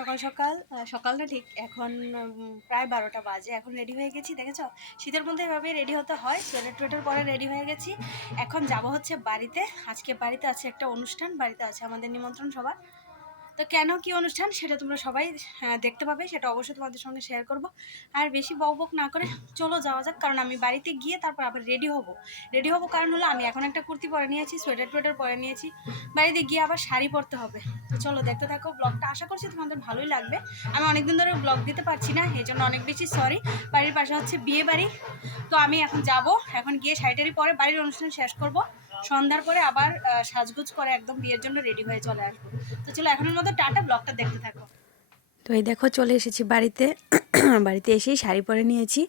সকাল সকাল। সকাল না ঠিক এখন প্রায় বারোটা বাজে। এখন রেডি হয়ে গেছি, দেখেছ? শীতের মধ্যে এভাবে রেডি হতে হয় সোয়েটার টোয়েটার পরে রেডি হয়ে গেছি। এখন যাব হচ্ছে বাড়িতে। আজকে বাড়িতে আছে একটা অনুষ্ঠান, বাড়িতে আছে আমাদের নিমন্ত্রণ সবার। তো কেন কি অনুষ্ঠান সেটা তোমরা সবাই দেখতে পাবে, সেটা অবশ্যই তোমাদের সঙ্গে শেয়ার করব। আর বেশি বক বক না করে চলো যাওয়া যাক, কারণ আমি বাড়িতে গিয়ে তারপর আবার রেডি হব। রেডি হব কারণ হলো আমি এখন একটা কুর্তি পরে নিয়েছি সোয়েটার টোয়েটার পরে নিয়েছি, বাড়িতে গিয়ে আবার শাড়ি পরতে হবে। তো চলো দেখতে থাকো ব্লগটা আশা করছি তোমাদের ভালোই লাগবে। আমি অনেকদিন ধরে ব্লগ দিতে পারছি না, এই জন্য অনেক বেশি সরি বাড়ির পাশে হচ্ছে বিয়ে বাড়ি, তো আমি এখন যাব, এখন গিয়ে শাড়িটারি পরে বাড়ির অনুষ্ঠান শেষ করব। সন্ধ্যার পরে আবার সাজগুজ করে একদম বিয়ের জন্য রেডি হয়ে চলে আসব। তো চলো এখনের মতো টাটা ব্লগটা দেখতে থাকো। তো এই দেখো চলে এসেছি বাড়িতে। বাড়িতে এসেই শাড়ি পরে নিয়েছি।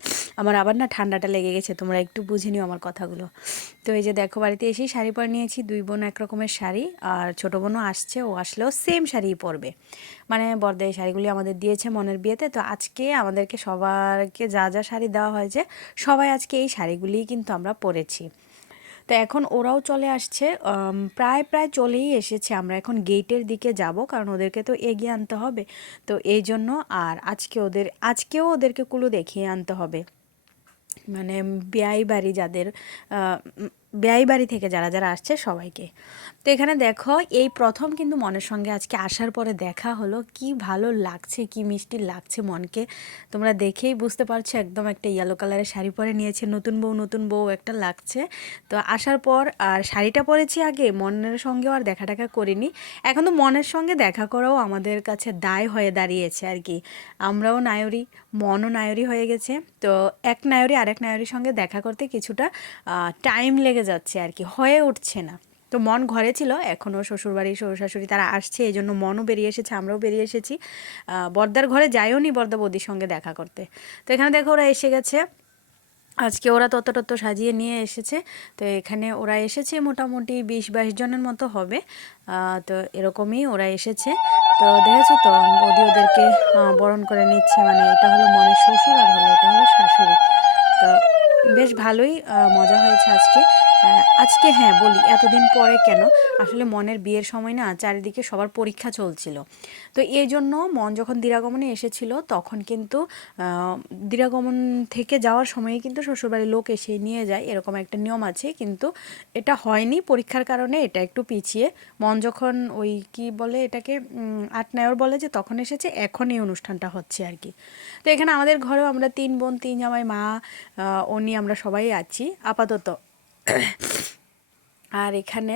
আমার আবার না ঠান্ডাটা লেগে গেছে, তোমরা একটু বুঝে নিও আমার কথাগুলো। তো এই যে দেখো বাড়িতে এসেই শাড়ি পরে নিয়েছি, দুই বোন এক রকমের শাড়ি, আর ছোটো বোনও আসছে, ও আসলেও সেম শাড়িই পরবে। মানে বর্দা এই শাড়িগুলি আমাদের দিয়েছে মনের বিয়েতে, তো আজকে আমাদেরকে সবারকে যা যা শাড়ি দেওয়া হয়েছে, সবাই আজকে এই শাড়িগুলিই কিন্তু আমরা পরেছি। তো এখন ওরাও চলে আসছে প্রায় প্রায় চলেই এসেছে। আমরা এখন গেটের দিকে যাব, কারণ ওদেরকে তো এগিয়ে আনতে হবে। তো এই জন্য আর আজকে ওদের, আজকেও ওদেরকে কুলো দেখিয়ে আনতে হবে। মানে বিয়াই বাড়ি যাদের বেয়াই বাড়ি থেকে যারা যারা আসছে সবাইকে। তো এখানে দেখো, এই প্রথম কিন্তু মনের সঙ্গে আজকে আসার পরে দেখা হলো, কি ভালো লাগছে, কি মিষ্টি লাগছে মনকে। তোমরা দেখেই বুঝতে পারছ, একদম একটা ইয়েলো কালারের শাড়ি পরে নিয়েছে, নতুন বউ নতুন বউ একটা লাগছে। তো আসার পর, আর শাড়িটা পরেছি আগে, মনের সঙ্গেও আর দেখা টাকা করিনি। এখন তো মনের সঙ্গে দেখা করাও আমাদের কাছে দায় হয়ে দাঁড়িয়েছে আর কি। আমরাও নায়রি, মনও নায়রি হয়ে গেছে। তো এক নায়রি আরেক নায়রির সঙ্গে দেখা করতে কিছুটা টাইম লেগে যাচ্ছে আর কি, হয়ে উঠছে না। তো মন ঘরে ছিল এখনও শ্বশুরবাড়ি শ্বশুর শাশুড়ি তারা আসছে, এই জন্য মনও বেরিয়ে এসেছে, আমরাও বেরিয়ে এসেছি। বর্দার ঘরে যাইও নি বর্দা বৌদির সঙ্গে দেখা করতে। তো এখানে দেখো ওরা এসে গেছে। আজকে ওরা তত তত সাজিয়ে নিয়ে এসেছে। তো এখানে ওরা এসেছে মোটামুটি বিশ বাইশ জনের মতো হবে। তো এরকমই ওরা এসেছে। তো দেখেছ তো, বৌদি ওদেরকে বরণ করে নিচ্ছে মানে এটা হলো মনের শ্বশুর আর হলো এটা হলো শাশুড়ি। তো বেশ ভালোই মজা হয়েছে আজকে। আজকে হ্যাঁ বলি এতদিন পরে কেন? আসলে মনের বিয়ের সময় না চারিদিকে সবার পরীক্ষা চলছিল। তো এই জন্য মন যখন দিরাগমনে এসেছিল তখন কিন্তু দিরাগমন থেকে যাওয়ার সময়ে কিন্তু শ্বশুরবাড়ির লোক এসে নিয়ে যায় এরকম একটা নিয়ম আছে। কিন্তু এটা হয়নি পরীক্ষার কারণে এটা একটু পিছিয়ে। মন যখন ওই কি বলে এটাকে উম, আট নায়র বলে যে তখন এসেছে এখন এই অনুষ্ঠানটা হচ্ছে আর কি। তো এখানে আমাদের ঘরেও আমরা তিন বোন তিন জামাই মা উনি আমরা সবাই আছি আপাতত। আর এখানে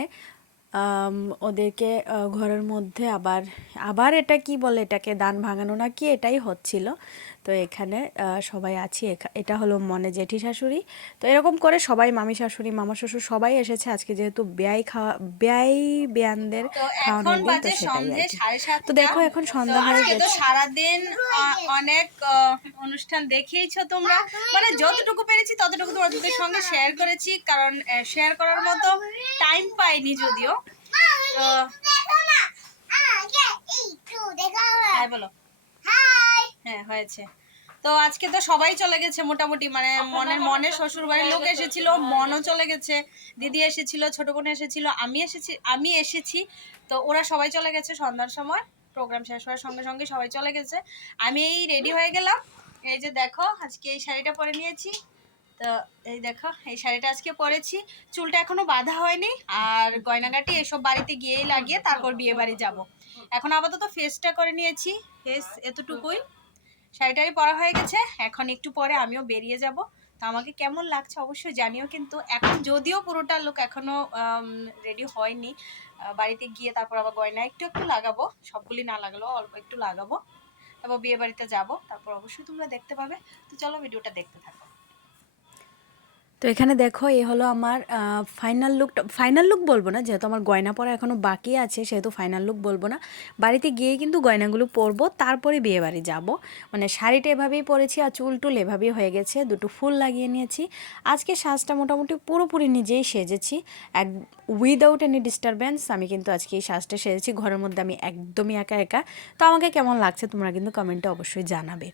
ওদেরকে ঘরের মধ্যে আবার আবার এটা কি বলে এটাকে, দান ভাঙানো না কি এটাই হচ্ছিল। তো এখানে সবাই আছি এখা- এটা হলো মনে জেঠি শাশুড়ি তো এরকম করে সবাই মামি শাশুড়ি মামা শ্বশুর সবাই এসেছে আজকে যেহেতু ব্যয় খাওয়া ব্যয় বেয়ানদের তো খাওয়ানোর দিন তো সেটাই দেখো এখন সন্ধ্যা হয়ে গেছে সারাদিন অনেক অনুষ্ঠান দেখিয়েছো তোমরা মানে যতটুকু পেরেছি ততটুকু তোমাদের সঙ্গে শেয়ার করেছি কারণ শেয়ার করার মতো টাইম পাইনি যদিও তো হ্যাঁ বলো হ্যাঁ হয়েছে। তো আজকে তো সবাই চলে গেছে মোটামুটি মানে মনের মনের শ্বশুর বাড়ির লোক এসেছিল মনও চলে গেছে দিদি এসেছিল ছোট বোন এসেছিল আমি এসেছি আমি এসেছি। তো ওরা সবাই চলে গেছে সন্ধ্যার সময় প্রোগ্রাম শেষ হওয়ার সঙ্গে সঙ্গে সবাই চলে গেছে। আমি এই রেডি হয়ে গেলাম এই যে দেখো আজকে এই শাড়িটা পরে নিয়েছি। তো এই দেখো এই শাড়িটা আজকে পরেছি। চুলটা এখনও বাঁধা হয়নি আর গয়নাগাটি এসব বাড়িতে গিয়েই লাগিয়ে তারপর বিয়ে বাড়ি যাব। এখন আপাতত ফেসটা করে নিয়েছি ফেস এতটুকুই। শাড়িটারি পরা হয়ে গেছে। এখন একটু পরে আমিও বেরিয়ে যাব। তো আমাকে কেমন লাগছে অবশ্যই জানিও কিন্তু এখন যদিও পুরোটা লোক এখনও রেডি হয়নি। বাড়িতে গিয়ে তারপর আবার গয়না একটু একটু লাগাবো। সবগুলি না লাগালো অল্প একটু লাগাবো। তারপর বিয়ে বাড়িতে যাব। তারপর অবশ্যই তোমরা দেখতে পাবে। তো চলো ভিডিওটা দেখতে থাকো। তো এখানে দেখো, এ হলো আমার ফাইনাল লুকটা ফাইনাল লুক বলব না, যেহেতু আমার গয়না পরা এখনও বাকি আছে, সেহেতু ফাইনাল লুক বলব না। বাড়িতে গিয়ে কিন্তু গয়নাগুলো পরবো, তারপরে বিয়ে বাড়ি যাব। মানে শাড়িটা এভাবেই পরেছি আর চুল টুল এভাবেই হয়ে গেছে, দুটো ফুল লাগিয়ে নিয়েছি। আজকে সাজটা মোটামুটি পুরোপুরি নিজেই সেজেছি, এক উইদাউট এনি ডিস্টারবেন্স আমি কিন্তু আজকে এই সাজটা সেজেছি, ঘরের মধ্যে আমি একদমই একা একা। তো আমাকে কেমন লাগছে তোমরা কিন্তু কমেন্টে অবশ্যই জানাবে।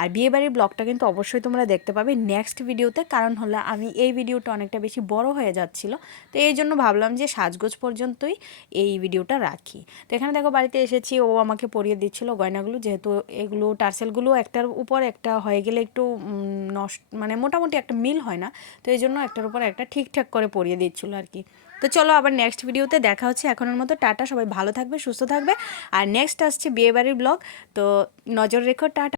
আর বিয়ে বাড়ির ব্লগটা কিন্তু অবশ্যই তোমরা দেখতে পাবে নেক্সট ভিডিওতে কারণ হলো আমি এই ভিডিওটা অনেকটা বেশি বড় হয়ে যাচ্ছিল। তো এই জন্য ভাবলাম যে সাজগোজ পর্যন্তই এই ভিডিওটা রাখি। তো এখানে দেখো বাড়িতে এসেছি, ও আমাকে পরিয়ে দিচ্ছিল গয়নাগুলো। যেহেতু এগুলো, টার্সেলগুলো একটার উপর একটা হয়ে গেলে একটু নষ্ট মানে মোটামুটি একটা মিল হয় না। তো এই জন্য একটার উপর একটা ঠিকঠাক করে পরিয়ে দিচ্ছিল আর কি। তো চলো আবার নেক্সট ভিডিওতে দেখা হচ্ছে। এখনের মতো টাটা, সবাই ভালো থাকবে, সুস্থ থাকবে। আর নেক্সট আসছে বিয়েবাড়ির ব্লগ তো নজর রেখো, টাটা।